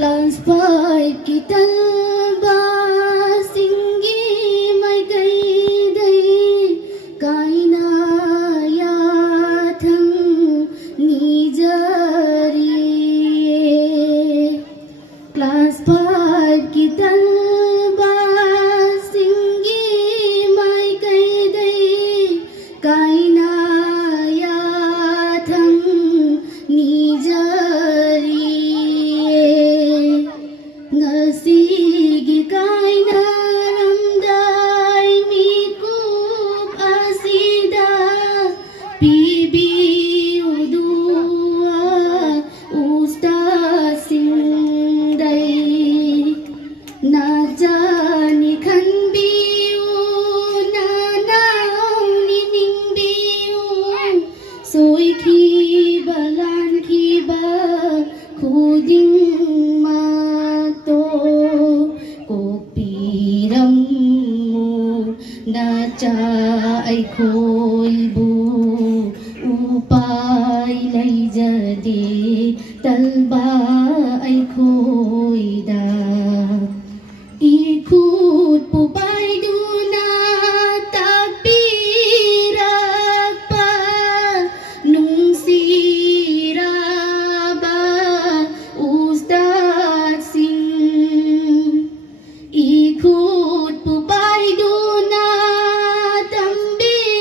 Clans fight kital ba singi mai kai dai kaina ya thang ni jari Clans fight kital ba singi mai kai dai kaina ya thang ni jari Ngasigi kaina ramdai mikup asida pibi udua usta singdai na jani khan biu na naung ni ning biu soi khi balan khi ba khuding ma to kopiram mu na cha ai khoi bu upai lai jadi talba ai khoi da ikut pu pai du na takbirak pa nung sira ba ustad sing ikut pu pai du na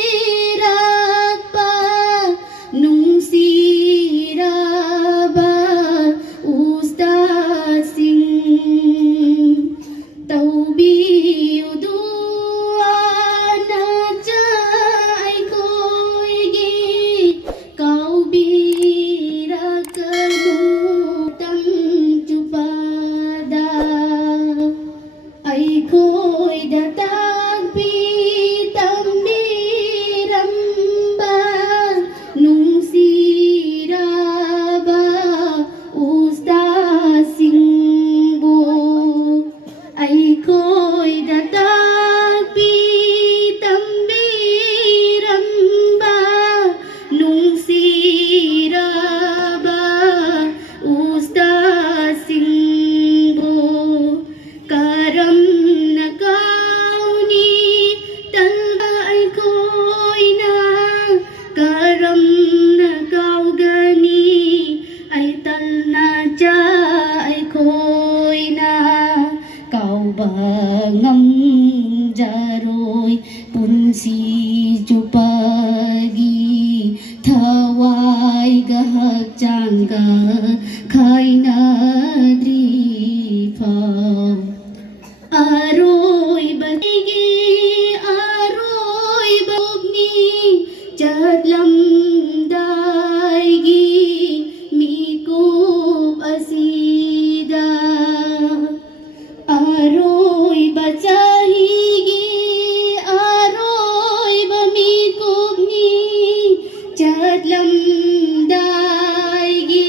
tambirak pa nung sira ba ustad sing tau bi udua na jai koi gi kau bi ra kamu tam chupada ai khoi da tak bi tam bi ramba nung sira ba ustad sing bo ai khoi da tak bi tam bi ramba nung sira ba ustad sing bo karam na kauni talba ai khoi na karam na kau gani ai tal na cha ai khoi na kau ba ngam jaroi punsi jupagi thawai gahak jangga khaina drifa aroi bagigi aroi bogni jadlam daigi mikup asida aroi bachahigi aroi bamikup ni jadlam daigi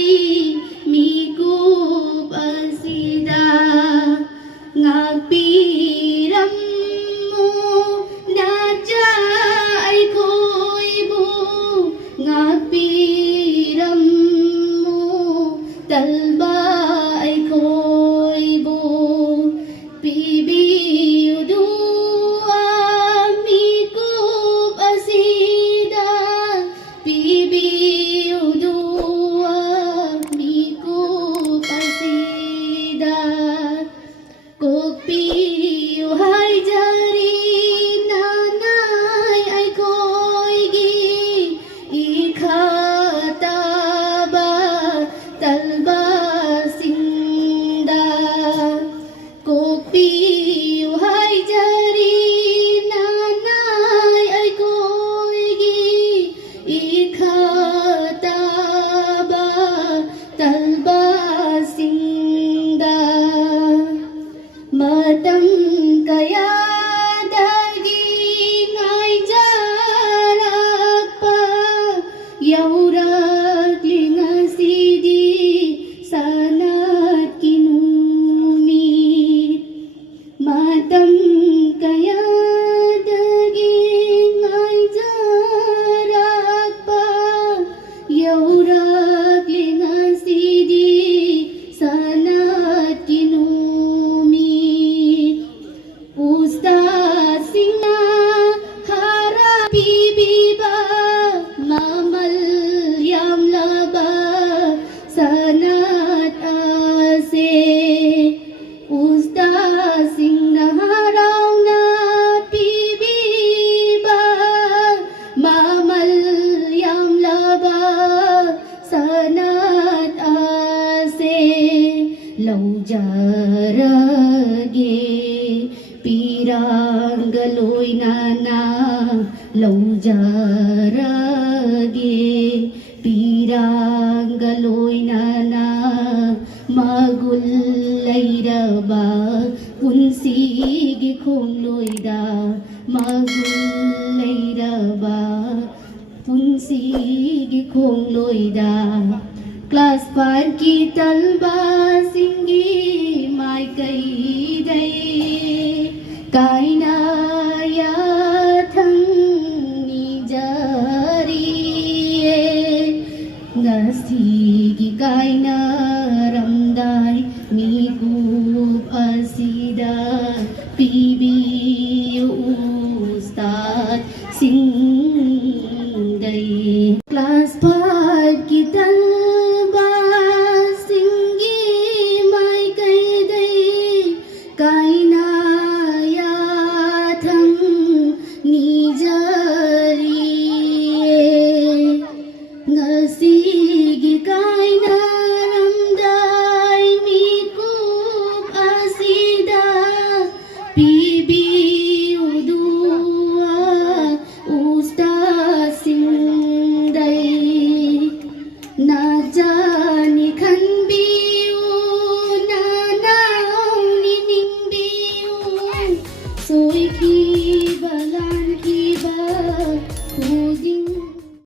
lâu jarage piranga loinana magul lairaba punsigi khongloida magul lairaba punsigi khongloida Class 5 की तलबा सिंगी माई कई दई कायना या थंगनी जारी ngasi kaina ramdai miku asida pibi ustad singdai class 5 ki talba singi mai kai dai kaina ya thang nijari ngasigi kaina ramdai mikub asida pibi udua ustaz singdai na jani khan biu na nauni ning biu soi khi